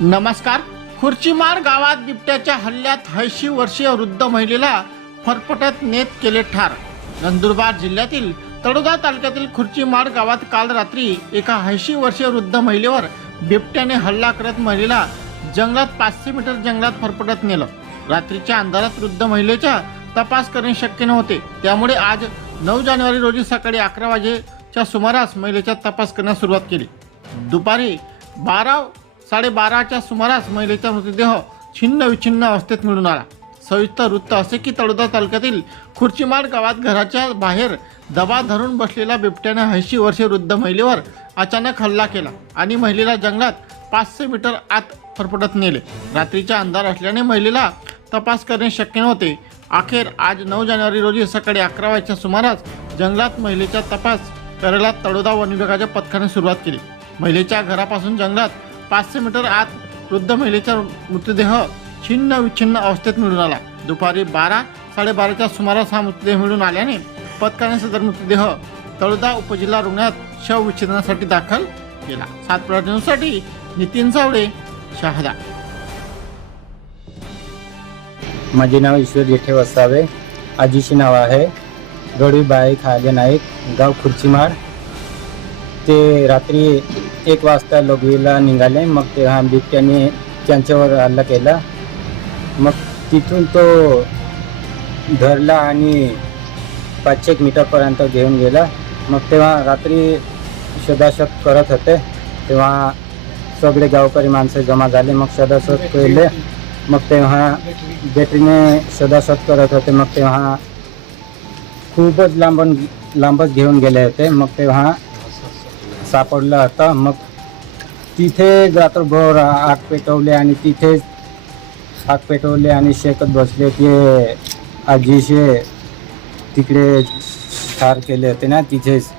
नमस्कार. खुर्चीमार गावात बिबट्याच्या हल्ल्यात ऐंशी वर्षीय वृद्ध महिलेला फरफटत नेत केले ठार. नंदुरबार जिल्ह्यातील तळोदा तालुक्यातील खुर्चीमार गावात काल रात्री एका ऐंशी वर्षीय वृद्ध महिलेवर बिबट्याने हल्ला करत महिलेला जंगलात पाचशे मीटर जंगलात फरफटत नेलं. रात्रीच्या अंधारात वृद्ध महिलेचा तपास करणे शक्य नव्हते. त्यामुळे आज नऊ जानेवारी रोजी सकाळी अकरा वाजेच्या सुमारास महिलेचा तपास करण्यास सुरुवात केली. दुपारी बारा साडेबाराच्या सुमारास महिलेचा मृतदेह छिन्न विछिन्न अवस्थेत मिळून आला. सविस्तर वृत्त असे की तळोदा तालुक्यातील खुर्चीमाड गावात घराच्या बाहेर दबा धरून बसलेल्या बिबट्याने ऐंशी वर्षे वृद्ध महिलेवर अचानक हल्ला केला आणि महिलेला जंगलात पाचशे मीटर आत फरफटत नेले. रात्रीचा अंधार असल्याने महिलेला तपास करणे शक्य नव्हते. अखेर आज नऊ जानेवारी रोजी सकाळी अकरा वाजच्या सुमारास जंगलात महिलेचा तपास करायला तळोदा वन विभागाच्या पथकाने सुरुवात केली. महिलेच्या घरापासून जंगलात पाचशे मीटर आत वृद्ध महिलेचा मृतदेह छिन्न विच्छिन्न अवस्थेत मिळून आला. दुपारी बारा साडेबाराच्या सुमारास हा मृतदेह मिळून आल्याने पथकाने सदर मृतदेह तळोदा उपजिल्हा रुग्णात शवविच्छेदनासाठी दाखल केला. सात न्यूजसाठी नितीन सावळे शहादा. माझे नाव ईश्वर जेठे वसावे. आजीचे नाव आहे. गडीबाई खाले नाईक. गाव खुर्चीमाड. ते रात्री एक वाजता लघवीला निघाले मग तेव्हा बिबट्याने त्यांच्यावर हल्ला केला. मग तिथून तो धरला आणि पाचशे एक मीटरपर्यंत घेऊन गेला. मग तेव्हा रात्री शोधाशोध करत होते. तेव्हा सगळे गावकरी माणसं जमा झाले मग शोधाशोध केले. मग तेव्हा बॅटरीने शोधाशोध करत होते. मग तेव्हा खूपच लांबून लांबच घेऊन गेले होते. मग तेव्हा सापडला होता. मग तिथे रात्रभर आग पेटवले आणि तिथेच आग पेटवले आणि शेकत बसले ते आजीशे तिकडे ठार केले होते ना तिथेच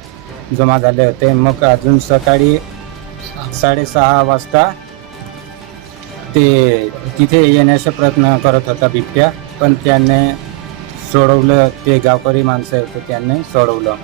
जमा झाले होते. मग अजून सकाळी साडेसहा वाजता ते तिथे येण्याचा प्रयत्न करत होता बिबट्या पण त्याने सोडवलं. ते गावकरी माणसं होते त्यांनी सोडवलं.